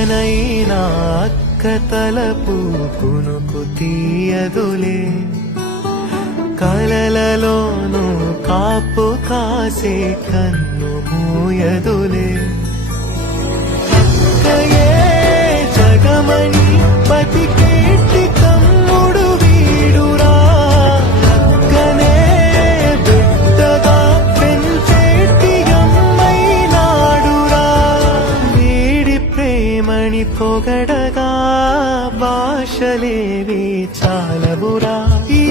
అక్కనైనా అక్క తలపు కునుకు తీయదులే కలలలోనూ కాపు కాసే కన్ను మూయదులే అక్కయే జగమణి బతికేటి తమ్ముడు వీడురా అక్కనే బిడ్డగా పెంచేటి అమ్మైనాడురా వీడి ప్రేమని పొగడగా భాషలేవి చాలవురా ఈ